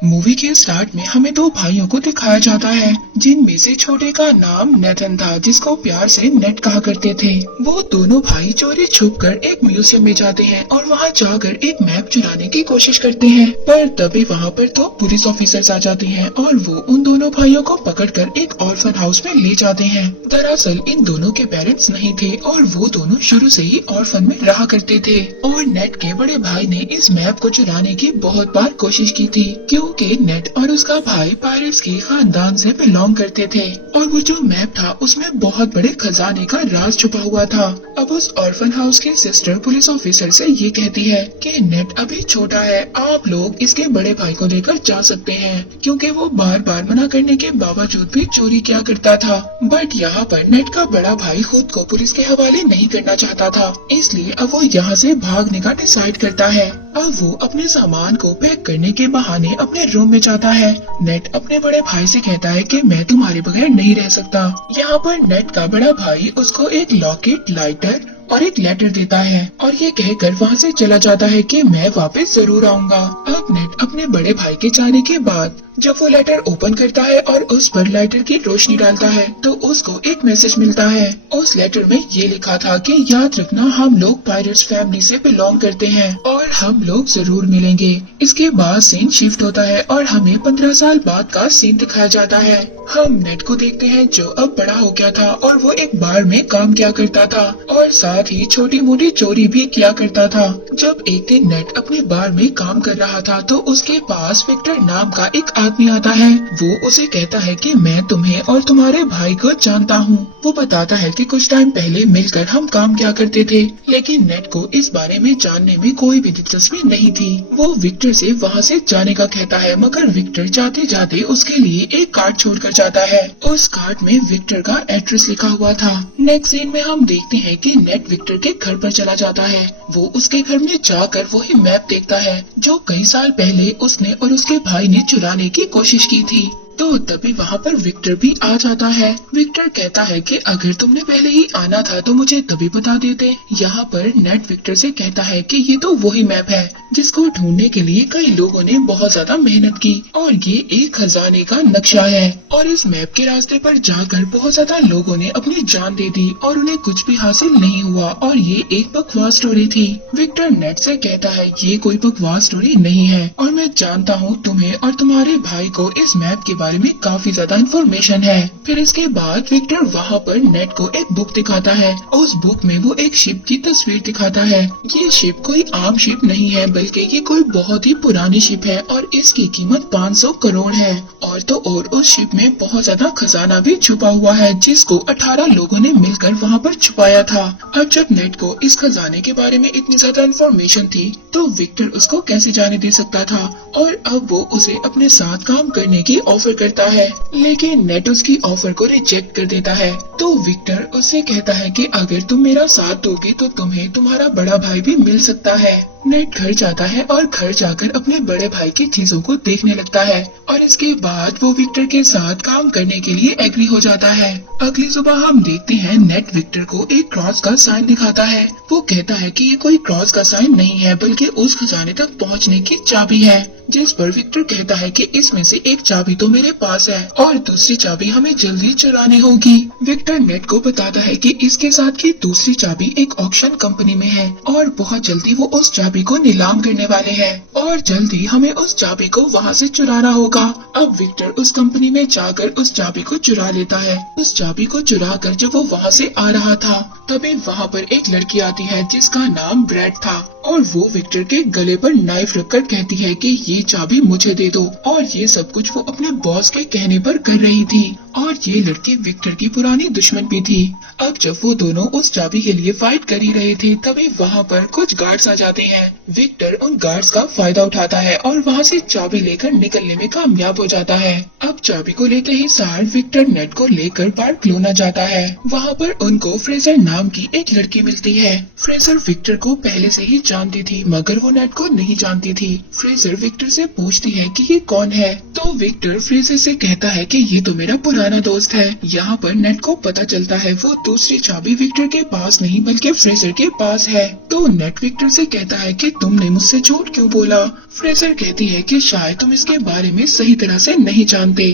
Movie के start में हमें दो भाइयों को दिखाया जाता है, जिनमें से छोटे का नाम नेथन था, जिसको प्यार से नेट कहा करते थे। वो दोनों भाई चोरी छुपकर एक म्यूजियम में जाते हैं और वहाँ जाकर एक मैप चुराने की कोशिश करते हैं, पर तभी वहाँ पर दो पुलिस ऑफिसर्स आ जाते हैं और वो उन दोनों भाइयों को पकड़कर एक ऑर्फन हाउस में ले जाते हैं। दरअसल इन दोनों के पेरेंट्स नहीं थे और वो दोनों शुरू से ही ऑर्फन में रहा करते थे, और नेट के बड़े भाई ने इस मैप को चुराने की बहुत बार कोशिश की थी, क्योंकि नेट और उसका भाई पायरेट्स के खानदान से बिलोंग करते थे और वो जो मैप था उसमें बहुत बड़े खजाने का राज छुपा हुआ था। अब उस ऑर्फन हाउस की सिस्टर पुलिस ऑफिसर से ये कहती है कि नेट अभी छोटा है, आप लोग इसके बड़े भाई को लेकर जा सकते हैं, क्योंकि वो बार बार मना करने के बावजूद भी चोरी किया करता था। बट यहाँ पर नेट का बड़ा भाई खुद को पुलिस के हवाले नहीं करना चाहता था, इसलिए अब वो यहाँ से भागने का डिसाइड करता है। अब वो अपने सामान को पैक करने के बहाने अपने रूम में जाता है। नेट अपने बड़े भाई से कहता है कि मैं तुम्हारे बगैर नहीं रह सकता। यहाँ पर नेट का बड़ा भाई उसको एक लॉकेट, लाइटर और एक लेटर देता है और ये कहकर वहाँ से चला जाता है कि मैं वापस जरूर आऊंगा। अब नेट अपने बड़े भाई के जाने के बाद जब वो लेटर ओपन करता है और उस पर लाइटर की रोशनी डालता है तो उसको एक मैसेज मिलता है। उस लेटर में ये लिखा था कि याद रखना, हम लोग पायरेट्स फैमिली से बिलोंग करते हैं और हम लोग जरूर मिलेंगे। इसके बाद सीन शिफ्ट होता है और हमें 15 साल बाद का सीन दिखाया जाता है। हम नेट को देखते हैं जो अब बड़ा हो गया था और वो एक बार में काम किया करता था और साथ ही छोटी मोटी चोरी भी किया करता था। जब एक दिन नेट अपने बार में काम कर रहा था तो उसके पास विक्टर नाम का एक आदमी आता है। वो उसे कहता है कि मैं तुम्हें और तुम्हारे भाई को जानता हूँ। वो बताता है कि कुछ टाइम पहले मिलकर हम काम किया करते थे, लेकिन नेट को इस बारे में जानने में कोई भी दिलचस्पी नहीं थी। वो विक्टर से वहाँ से जाने का कहता है, मगर विक्टर जाते जाते उसके लिए एक कार्ड छोड़कर जाता है। उस कार्ड में विक्टर का एड्रेस लिखा हुआ था। नेक्स्ट सीन में हम देखते हैं कि नेट विक्टर के घर पर चला जाता है। वो उसके घर में जाकर वही मैप देखता है जो कई साल पहले उसने और उसके भाई ने चुराने की कोशिश की थी। तो तभी वहाँ पर विक्टर भी आ जाता है। विक्टर कहता है कि अगर तुमने पहले ही आना था तो मुझे तभी बता देते। यहाँ पर नेट विक्टर से कहता है कि ये तो वही मैप है जिसको ढूंढने के लिए कई लोगों ने बहुत ज्यादा मेहनत की और ये एक खजाने का नक्शा है और इस मैप के रास्ते पर जाकर बहुत ज्यादा लोगों ने अपनी जान दे दी और उन्हें कुछ भी हासिल नहीं हुआ और ये एक बकवास स्टोरी थी। विक्टर नेट से कहता है ये कोई बकवास स्टोरी नहीं है और मैं जानता हूँ तुम्हें और तुम्हारे भाई को इस मैप के बारे में काफी ज्यादा इन्फॉर्मेशन है। फिर इसके बाद विक्टर वहाँ पर नेट को एक बुक दिखाता है। उस बुक में वो एक शिप की तस्वीर दिखाता है। ये शिप कोई आम शिप नहीं है, बल्कि ये कोई बहुत ही पुरानी शिप है और इसकी कीमत 500 करोड़ है। और तो और उस शिप में बहुत ज्यादा खजाना भी छुपा हुआ है, जिसको 18 लोगों ने मिलकर वहाँ पर छुपाया था। अब जब नेट को इस खजाने के बारे में इतनी ज्यादा इन्फॉर्मेशन थी तो विक्टर उसको कैसे जाने दे सकता था, और अब वो उसे अपने साथ काम करने की ऑफर करता है, लेकिन नेट उसकी ऑफर को रिजेक्ट कर देता है। तो विक्टर उससे कहता है कि अगर तुम मेरा साथ दोगे तो तुम्हें तुम्हारा बड़ा भाई भी मिल सकता है। नेट घर जाता है और घर जाकर अपने बड़े भाई की चीजों को देखने लगता है और इसके बाद वो विक्टर के साथ काम करने के लिए एग्री हो जाता है। अगली सुबह हम देखते हैं नेट विक्टर को एक क्रॉस का साइन दिखाता है। वो कहता है कि ये कोई क्रॉस का साइन नहीं है, बल्कि उस खजाने तक पहुंचने की चाबी है, जिस पर विक्टर कहता है कि इसमें से एक चाबी तो मेरे पास है और दूसरी चाबी हमें जल्दी चुरानी होगी। विक्टर नेट को बताता है कि इसके साथ की दूसरी चाबी एक ऑक्शन कंपनी में है और बहुत जल्दी वो उस चाबी को नीलाम करने वाले हैं और जल्दी हमें उस चाबी को वहाँ से चुराना होगा। अब विक्टर उस कंपनी में जाकर उस चाबी को चुरा लेता है। उस चाबी को चुरा कर जब वो वहाँ से आ रहा था तभी वहाँ पर एक लड़की आती है जिसका नाम ब्रैड था और वो विक्टर के गले पर नाइफ रखकर कहती है कि ये चाबी मुझे दे दो, और ये सब कुछ वो अपने बॉस के कहने पर कर रही थी। और ये लड़की विक्टर की पुरानी दुश्मन भी थी। अब जब वो दोनों उस चाबी के लिए फाइट कर ही रहे थे तभी वहाँ पर कुछ गार्ड्स आ जाते हैं। विक्टर उन गार्ड्स का फायदा उठाता है और वहाँ से चाबी लेकर निकलने में कामयाब हो जाता है। अब चाबी को लेते ही सार विक्टर नेट को लेकर बार्कलोना जाता है। वहाँ पर उनको फ्रेजर नाम की एक लड़की मिलती है। फ्रेजर विक्टर को पहले से ही जानती थी, मगर वो नेट को नहीं जानती थी। फ्रेजर विक्टर से पूछती है कि ये कौन है, तो विक्टर फ्रेजर से कहता है कि ये तो मेरा पुराना दोस्त है। यहाँ पर नेट को पता चलता है वो दूसरी चाबी विक्टर के पास नहीं बल्कि फ्रेजर के पास है। तो नेट विक्टर से कहता है है कि तुमने मुझसे झूठ क्यों बोला। फ्रेजर कहती है कि शायद तुम इसके बारे में सही तरह से नहीं जानते।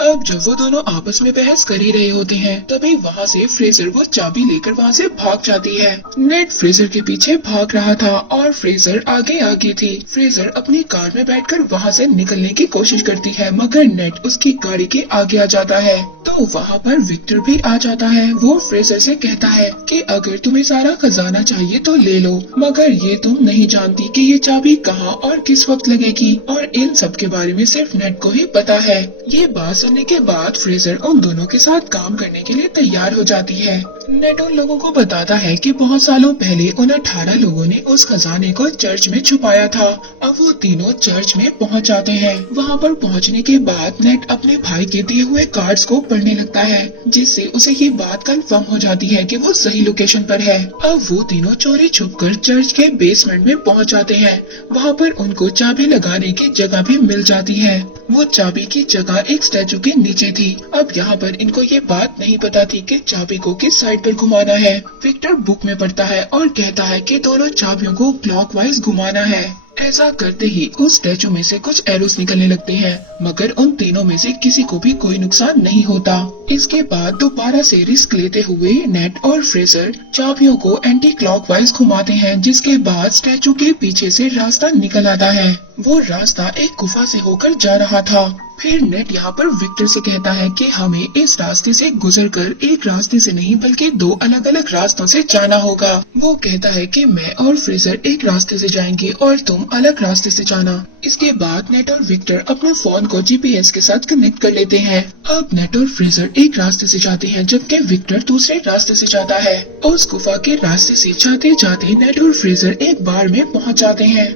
अब जब वो दोनों आपस में बहस कर ही रहे होते हैं, तभी वहाँ से फ्रेजर वो चाबी लेकर वहाँ से भाग जाती है। नेट फ्रेजर के पीछे भाग रहा था और फ्रेजर आगे आगे थी। फ्रेजर अपनी कार में बैठकर वहाँ से निकलने की कोशिश करती है, मगर नेट उसकी गाड़ी के आगे आ जाता है। तो वहाँ पर विक्टर भी आ जाता है। वो फ्रेजर से कहता है कि अगर तुम्हें सारा खजाना चाहिए तो ले लो, मगर ये तुम नहीं जानती कि ये चाबी कहाँ और किस वक्त लगेगी, और इन सब के बारे में सिर्फ नेट को ही पता है। ये बात सुनने के बाद फ्रेजर उन दोनों के साथ काम करने के लिए तैयार हो जाती है। नेट उन लोगों को बताता है कि बहुत सालों पहले उन 18 लोगों ने उस खजाने को चर्च में छुपाया था। अब वो तीनों चर्च में पहुंच जाते हैं। वहां पर पहुंचने के बाद नेट अपने भाई के दिए हुए कार्ड्स को पढ़ने लगता है, जिससे उसे ये बात कंफर्म हो जाती है कि वो सही लोकेशन पर है। अब वो तीनों चोरी छुपकर चर्च के बेसमेंट में पहुंच जाते हैं। वहाँ पर उनको चाबी लगाने की जगह भी मिल जाती है। वो चाबी की जगह एक स्टैचू के नीचे थी। अब यहाँ पर इनको ये बात नहीं पता थी कि चाबी को किस साइड पर घुमाना है। विक्टर बुक में पढ़ता है और कहता है कि दोनों चाबियों को क्लॉकवाइज घुमाना है। ऐसा करते ही उस स्टैचू में से कुछ एरोस निकलने लगते हैं, मगर उन तीनों में से किसी को भी कोई नुकसान नहीं होता। इसके बाद दोबारा से रिस्क लेते हुए नेट और फ्रेजर चाबियों को एंटी क्लॉकवाइज घुमाते हैं, जिसके बाद स्टैचू के पीछे से रास्ता निकल आता है। वो रास्ता एक गुफा से होकर जा रहा था। फिर नेट यहाँ पर विक्टर से कहता है कि हमें इस रास्ते से गुजरकर एक रास्ते से नहीं बल्कि दो अलग अलग रास्तों से जाना होगा। वो कहता है कि मैं और फ्रेजर एक रास्ते से जाएंगे और तुम अलग रास्ते से जाना। इसके बाद नेट और विक्टर अपने फोन को जीपीएस के साथ कनेक्ट कर लेते हैं। अब नेट और फ्रेजर एक रास्ते से जाते हैं, जबकि विक्टर दूसरे रास्ते से जाता है। उस गुफा के रास्ते से जाते जाते नेट और फ्रेजर एक बार में पहुँच जाते हैं।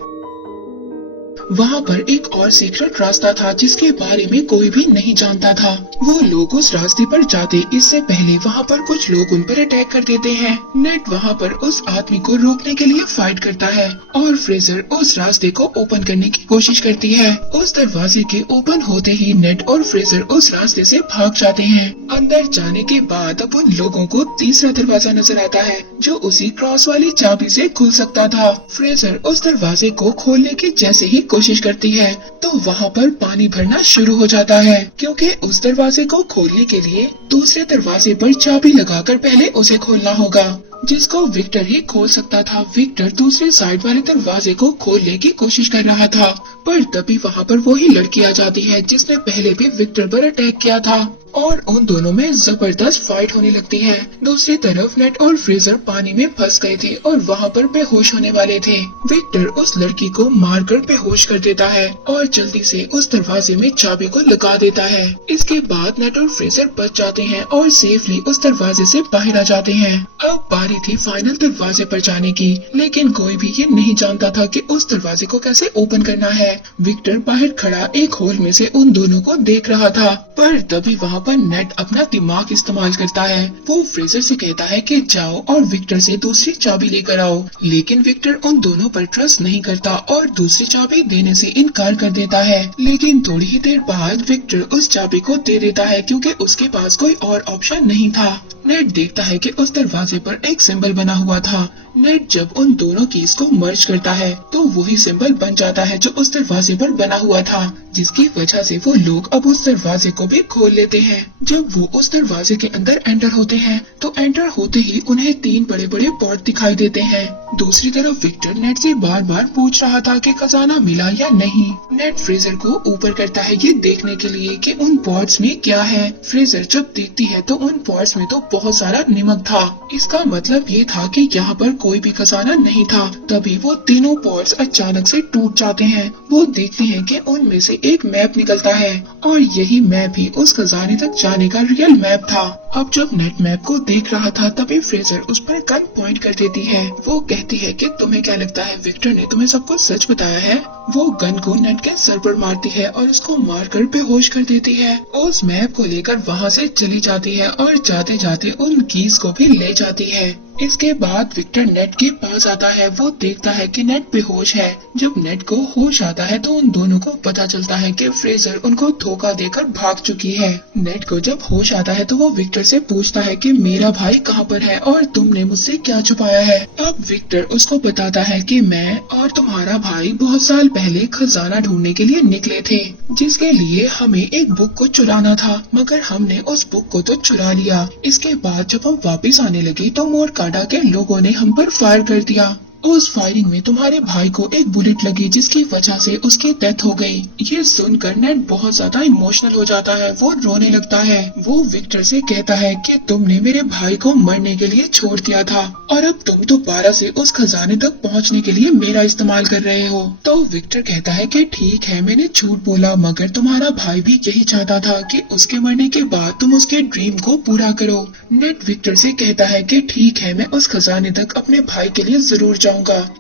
वहाँ पर एक और सीक्रेट रास्ता था जिसके बारे में कोई भी नहीं जानता था। वो लोग उस रास्ते पर जाते इससे पहले वहाँ पर कुछ लोग उन पर अटैक कर देते हैं। नेट वहाँ पर उस आदमी को रोकने के लिए फाइट करता है और फ्रेजर उस रास्ते को ओपन करने की कोशिश करती है। उस दरवाजे के ओपन होते ही नेट और फ्रेजर उस रास्ते से भाग जाते हैं। अंदर जाने के बाद अब उन लोगों को तीसरा दरवाजा नजर आता है, जो उसी क्रॉस वाली चाबी से खुल सकता था। फ्रेजर उस दरवाजे को खोलने की जैसे ही कोशिश करती है तो वहाँ पर पानी भरना शुरू हो जाता है, क्योंकि उस दरवाजे को खोलने के लिए दूसरे दरवाजे पर चाबी लगाकर पहले उसे खोलना होगा, जिसको विक्टर ही खोल सकता था। विक्टर दूसरे साइड वाले दरवाजे को खोलने की कोशिश कर रहा था, पर तभी वहाँ पर वही लड़की आ जाती है जिसने पहले भी विक्टर पर अटैक किया था और उन दोनों में जबरदस्त फाइट होने लगती है। दूसरी तरफ नेट और फ्रेजर पानी में फंस गए थे और वहाँ पर बेहोश होने वाले थे। विक्टर उस लड़की को मारकर बेहोश कर देता है और जल्दी से उस दरवाजे में चाबी को लगा देता है। इसके बाद नेट और फ्रेजर बच जाते हैं और सेफली उस दरवाजे से बाहर आ जाते हैं। अब बारी थी फाइनल दरवाजे पर जाने की, लेकिन कोई भी ये नहीं जानता था कि उस दरवाजे को कैसे ओपन करना है। विक्टर बाहर खड़ा एक होल में से उन दोनों को देख रहा था, पर तभी वहाँ पर नेट अपना दिमाग इस्तेमाल करता है। वो फ्रेजर से कहता है कि जाओ और विक्टर से दूसरी चाबी लेकर आओ, लेकिन विक्टर उन दोनों पर ट्रस्ट नहीं करता और दूसरी चाबी देने से इनकार कर देता है। लेकिन थोड़ी ही देर बाद विक्टर उस चाबी को दे देता है, क्योंकि उसके पास कोई और ऑप्शन नहीं था। नेट देखता है कि उस दरवाजे पर एक सिंबल बना हुआ था। नेट जब उन दोनों कीज को मर्ज करता है तो वही सिंबल बन जाता है जो उस दरवाजे पर बना हुआ था, जिसकी वजह से वो लोग अब उस दरवाजे को भी खोल लेते हैं। जब वो उस दरवाजे के अंदर एंटर होते हैं तो एंटर होते ही उन्हें 3 बड़े बड़े पॉट दिखाई देते हैं। दूसरी तरफ विक्टर नेट से बार बार पूछ रहा था कि खजाना मिला या नहीं। नेट फ्रेजर को ऊपर करता है ये देखने के लिए कि उन पॉट्स में क्या है। फ्रेजर जब देखती है तो उन पॉट्स में तो बहुत सारा नमक था। इसका मतलब ये था कि यहाँ पर कोई भी खजाना नहीं था। तभी वो तीनों पॉट्स अचानक से टूट जाते हैं। वो देखते हैं कि उनमें से एक मैप निकलता है और यही मैप ही उस खजाने तक जाने का रियल मैप था। अब जब नेट मैप को देख रहा था तभी फ्रेजर उस पर गन पॉइंट कर देती है। वो कहती है कि तुम्हें क्या लगता है विक्टर ने तुम्हें सब कुछ सच बताया है? वो गन को नेट के सर पर मारती है और उसको मारकर बेहोश कर देती है। उस मैप को लेकर वहाँ से चली जाती है और जाते जाते उन कीज को भी ले जाती है। इसके बाद विक्टर नेट के पास आता है। वो देखता है कि नेट बेहोश है। जब नेट को होश आता है तो उन दोनों को पता चलता है कि फ्रेजर उनको धोखा देकर भाग चुकी है। नेट को जब होश आता है तो वो विक्टर से पूछता है कि मेरा भाई कहाँ पर है और तुमने मुझसे क्या छुपाया है। अब विक्टर उसको बताता है कि मैं और तुम्हारा भाई बहुत साल पहले खजाना ढूंढने के लिए निकले थे, जिसके लिए हमें एक बुक को चुराना था, मगर हमने उस बुक को तो चुरा लिया। इसके बाद जब हम वापस आने लगे तो मोरकाडा के लोगों ने हम पर फायर कर दिया। उस फायरिंग में तुम्हारे भाई को एक बुलेट लगी, जिसकी वजह से उसकी डेथ हो गई। ये सुनकर नेट बहुत ज्यादा इमोशनल हो जाता है। वो रोने लगता है। वो विक्टर से कहता है कि तुमने मेरे भाई को मरने के लिए छोड़ दिया था और अब तुम दोबारा से उस खजाने तक पहुंचने के लिए मेरा इस्तेमाल कर रहे हो। तो विक्टर कहता है कि ठीक है, मैंने झूठ बोला, मगर तुम्हारा भाई भी यही चाहता था कि उसके मरने के बाद तुम उसके ड्रीम को पूरा करो। नेट विक्टर से कहता है कि ठीक है, मैं उस खजाने तक अपने भाई के लिए जरूर जाऊंगा।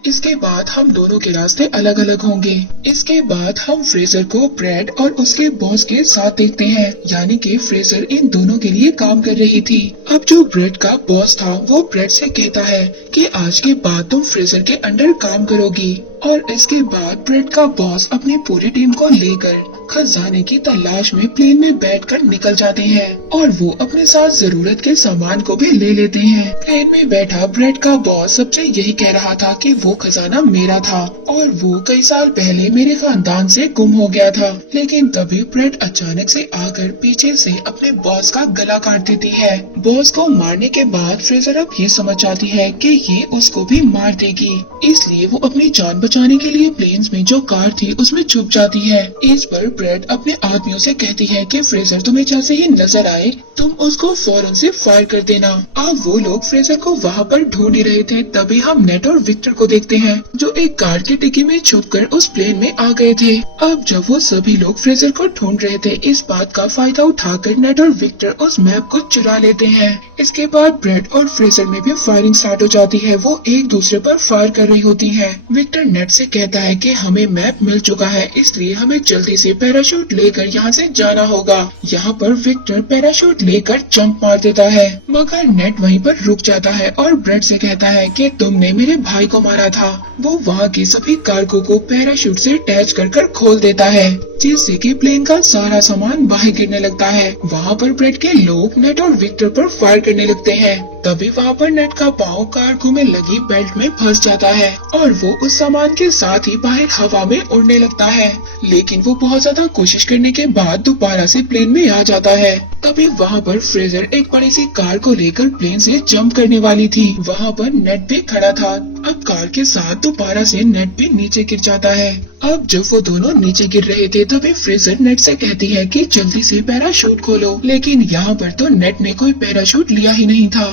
इसके बाद हम दोनों के रास्ते अलग अलग होंगे। इसके बाद हम फ्रेजर को ब्रैड और उसके बॉस के साथ देखते हैं, यानी कि फ्रेजर इन दोनों के लिए काम कर रही थी। अब जो ब्रैड का बॉस था वो ब्रैड से कहता है कि आज के बाद तुम फ्रेजर के अंडर काम करोगी। और इसके बाद ब्रैड का बॉस अपनी पूरी टीम को लेकर खजाने की तलाश में प्लेन में बैठकर निकल जाते हैं और वो अपने साथ जरूरत के सामान को भी ले लेते हैं। प्लेन में बैठा ब्रैड का बॉस सबसे यही कह रहा था कि वो खजाना मेरा था और वो कई साल पहले मेरे खानदान से गुम हो गया था। लेकिन तभी ब्रैड अचानक से आकर पीछे से अपने बॉस का गला काट देती है। बॉस को मारने के बाद फ्रेजर अब ये समझ जाती है कि ये उसको भी मार देगी, इसलिए वो अपनी जान बचाने के लिए प्लेन्स में जो कार थी उसमें छुप जाती है। इस पर ब्रैड अपने आदमियों से कहती है कि फ्रेजर तुम्हें जैसे ही नजर आए तुम उसको फौरन से फायर कर देना। अब वो लोग फ्रेजर को वहाँ पर ढूंढ ही रहे थे, तभी हम नेट और विक्टर को देखते हैं जो एक कार की डिक्की में छुपकर उस प्लेन में आ गए थे। अब जब वो सभी लोग फ्रेजर को ढूंढ रहे थे, इस बात का फायदा उठाकर नेट और विक्टर उस मैप को चुरा लेते हैं। इसके बाद ब्रैड और फ्रेजर में भी फायरिंग स्टार्ट हो जाती है। वो एक दूसरे पर फायर कर रही होती है। विक्टर नेट से कहता है कि हमें मैप मिल चुका है, इसलिए हमें जल्दी से पैराशूट लेकर यहाँ से जाना होगा। यहाँ पर विक्टर पैराशूट लेकर जंप मार देता है, मगर नेट वहीं पर रुक जाता है और ब्रैड से कहता है कि तुमने मेरे भाई को मारा था। वो वहाँ की सभी कार्गो को पैराशूट से अटैच कर खोल देता है, जिससे कि प्लेन का सारा सामान बाहर गिरने लगता है। वहाँ पर ब्रैड के लोग नेट और विक्टर पर फायर करने लगते हैं। तभी वहाँ पर नेट का पाँव कार्गो में लगी बेल्ट में फंस जाता है और वो उस सामान के साथ ही बाहर हवा में उड़ने लगता है। लेकिन वो बहुत ज्यादा कोशिश करने के बाद दोबारा से प्लेन में आ जाता है। तभी वहाँ पर फ्रेजर एक बड़ी सी कार को लेकर प्लेन से जंप करने वाली थी। वहाँ पर नेट भी खड़ा था। अब कार के साथ दोबारा से नेट भी नीचे गिर जाता है। अब जब वो दोनों नीचे गिर रहे थे तभी फ्रेजर नेट से कहती है कि जल्दी से पैराशूट खोलो, लेकिन यहाँ पर तो नेट ने कोई पैराशूट लिया ही नहीं था।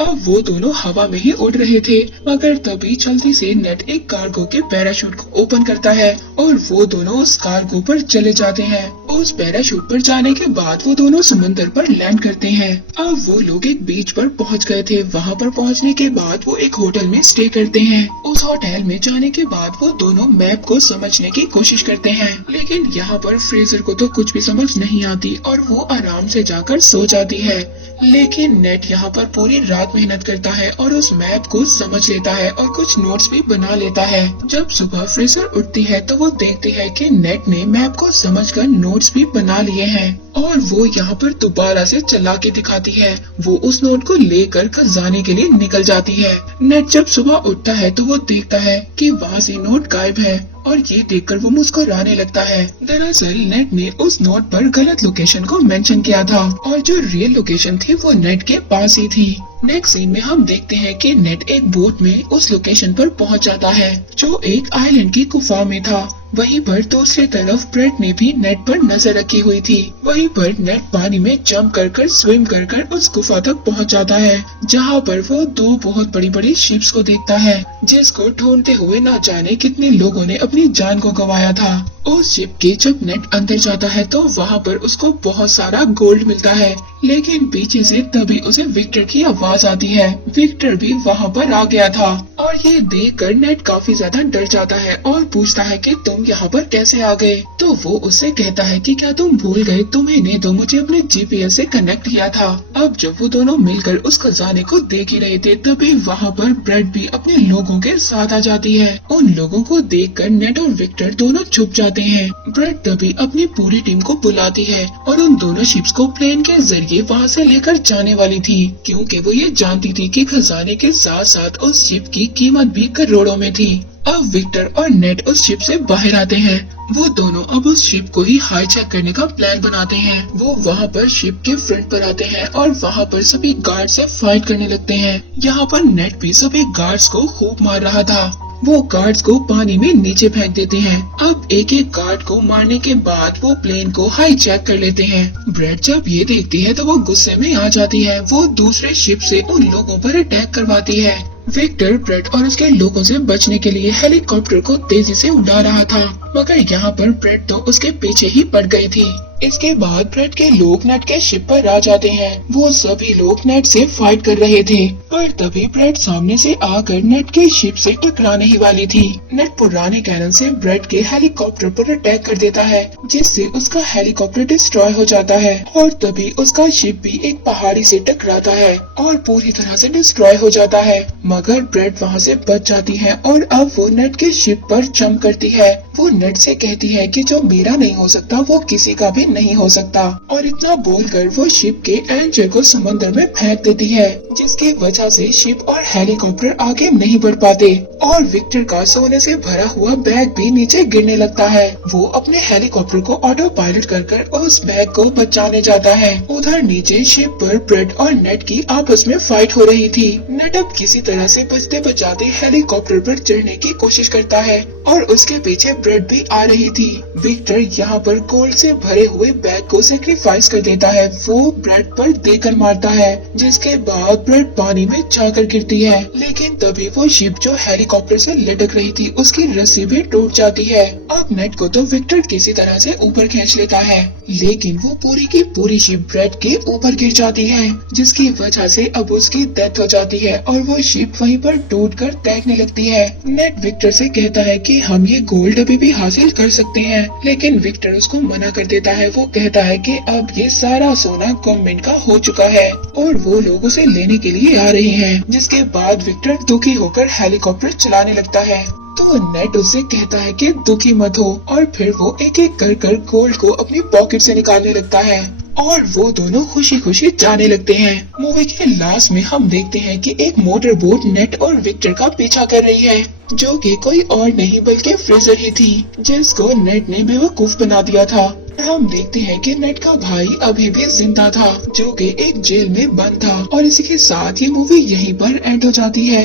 अब वो दोनों हवा में ही उड़ रहे थे, मगर तभी जल्दी से नेट एक कार्गो के पैराशूट को ओपन करता है और वो दोनों उस कार्गो पर चले जाते हैं। उस पैराशूट पर जाने के बाद वो दोनों समंदर पर लैंड करते हैं। अब वो लोग एक बीच पर पहुंच गए थे। वहां पर पहुंचने के बाद वो एक होटल में स्टे करते हैं। उस होटल में जाने के बाद वो दोनों मैप को समझने की कोशिश करते हैं, लेकिन यहाँ पर फ्रेजर को तो कुछ भी समझ नहीं आती और वो आराम से जाकर सो जाती है। लेकिन नेट यहाँ पर पूरी रात मेहनत करता है और उस मैप को समझ लेता है और कुछ नोट्स भी बना लेता है। जब सुबह फ्रेजर उठती है तो वो देखती है कि नेट ने मैप को समझकर नोट्स भी बना लिए हैं और वो यहाँ पर दोबारा से चला के दिखाती है। वो उस नोट को लेकर खजाने के लिए निकल जाती है। नेट जब सुबह उठता है तो वो देखता है कि वहाँ से नोट गायब है और ये देखकर वो मुस्कुराने लगता है। दरअसल नेट ने उस नोट पर गलत लोकेशन को मेंशन किया था और जो रियल लोकेशन थी वो नेट के पास ही थी। नेक्स्ट सीन में हम देखते हैं कि नेट एक बोट में उस लोकेशन पर पहुंच जाता है जो एक आइलैंड की गुफा में था। वहीं पर दूसरी तरफ ब्रैड ने भी नेट पर नजर रखी हुई थी। वहीं पर नेट पानी में जंप कर स्विम कर उस गुफा तक पहुंच जाता है, जहां पर वो दो बहुत बड़ी बड़ी शिप्स को देखता है जिसको ढूंढते हुए न जाने कितने लोगों ने अपनी जान को गंवाया था। उस शिप के जब नेट अंदर जाता है तो वहाँ पर उसको बहुत सारा गोल्ड मिलता है, लेकिन पीछे से तभी उसे विक्टर की आवाज आती है। विक्टर भी वहाँ पर आ गया था और ये देखकर नेट काफी ज्यादा डर जाता है और पूछता है कि तुम तुम यहाँ पर कैसे आ गए? तो वो उससे कहता है कि क्या तुम भूल गए, तुम्हें तो मुझे अपने जीपीएस से कनेक्ट किया था। अब जब वो दोनों मिलकर उस खजाने को देख ही रहे थे, तभी वहाँ पर ब्रेड भी अपने लोगों के साथ आ जाती है। उन लोगों को देखकर नेट और विक्टर दोनों छुप जाते हैं। ब्रेड तभी अपनी पूरी टीम को बुलाती है और उन दोनों शिप्स को प्लेन के जरिए वहाँ से लेकर जाने वाली थी, क्योंकि वो ये जानती थी कि खजाने के साथ साथ उस शिप की कीमत भी करोड़ों में थी। अब विक्टर और नेट उस शिप से बाहर आते हैं। वो दोनों अब उस शिप को ही हाईजैक करने का प्लान बनाते हैं। वो वहाँ पर शिप के फ्रंट पर आते हैं और वहाँ पर सभी गार्ड से फाइट करने लगते हैं। यहाँ पर नेट भी सभी गार्ड्स को खूब मार रहा था। वो गार्ड्स को पानी में नीचे फेंक देते हैं। अब एक एक गार्ड को मारने के बाद वो प्लेन को हाईजैक कर लेते हैं। ब्रेड जब ये देखती है तो वो गुस्से में आ जाती है। वो दूसरे शिप से उन लोगों पर अटैक करवाती है। विक्टर ब्रेड और उसके लोगों से बचने के लिए हेलीकॉप्टर को तेजी से उड़ा रहा था, मगर यहाँ पर ब्रेड तो उसके पीछे ही पड़ गई थी। इसके बाद ब्रेड के लोग नेट के शिप पर आ जाते हैं। वो सभी लोग नेट से फाइट कर रहे थे, पर तभी ब्रेड सामने से आकर नेट के शिप से टकराने ही वाली थी। नेट पुराने कैनन से ब्रेड के हेलीकॉप्टर पर अटैक कर देता है, जिससे उसका हेलीकॉप्टर डिस्ट्रॉय हो जाता है और तभी उसका शिप भी एक पहाड़ी से टकराता है और पूरी तरह से डिस्ट्रॉय हो जाता है। मगर ब्रेड वहाँ से बच जाती है और अब वो नेट के शिप पर जंप करती है। वो नेट से कहती है कि जो मेरा नहीं हो सकता वो किसी का भी नहीं हो सकता, और इतना बोलकर वो शिप के एंकर को समंदर में फेंक देती है, जिसकी वजह से शिप और हेलीकॉप्टर आगे नहीं बढ़ पाते और विक्टर का सोने से भरा हुआ बैग भी नीचे गिरने लगता है। वो अपने हेलीकॉप्टर को ऑटो पायलट कर उस बैग को बचाने जाता है। उधर नीचे शिप पर ब्रेड और नेट की आपस में फाइट हो रही थी। नेट अब किसी तरह से बचते बचाते हेलीकॉप्टर पर चढ़ने की कोशिश करता है और उसके पीछे ब्रेड भी आ रही थी। विक्टर यहाँ पर गोल्ड से भरे हुए बैग को सेक्रीफाइस कर देता है। वो ब्रेड पर देकर मारता है, जिसके बाद ब्रेड पानी में जाकर गिरती है। लेकिन तभी वो शिप जो हेलीकॉप्टर से लटक रही थी उसकी रस्सी भी टूट जाती है। अब नेट को तो विक्टर किसी तरह से ऊपर खींच लेता है, लेकिन वो पूरी की पूरी शिप ब्रेड के ऊपर गिर जाती है, जिसकी वजह से अब उसकी डेथ हो जाती है और वो शिप वहीं पर टूटकर तैरने लगती है। नेट विक्टर से कहता है कि हम ये गोल्ड अभी भी हासिल कर सकते हैं, लेकिन विक्टर उसको मना कर देता है। वो कहता है कि अब ये सारा सोना गवर्नमेंट का हो चुका है और वो लोग उसे लेने के लिए आ रहे हैं, जिसके बाद विक्टर दुखी होकर हेलीकॉप्टर चलाने लगता है। तो नेट उससे कहता है कि दुखी मत हो, और फिर वो एक एक कर गोल्ड को अपनी पॉकेट से निकालने लगता है और वो दोनों खुशी खुशी जाने लगते हैं। मूवी के लास्ट में हम देखते हैं कि एक मोटर बोट नेट और विक्टर का पीछा कर रही है, जो कि कोई और नहीं बल्कि फ्रेजर ही थी, जिसको नेट ने बेवकूफ बना दिया था। हम देखते हैं कि नेट का भाई अभी भी जिंदा था, जो कि एक जेल में बंद था। और इसी के साथ ये मूवी यहीं पर एंड हो जाती है।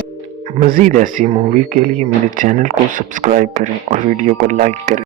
मज़ीद ऐसी मूवी के लिए मेरे चैनल को सब्सक्राइब करें और वीडियो को लाइक करें।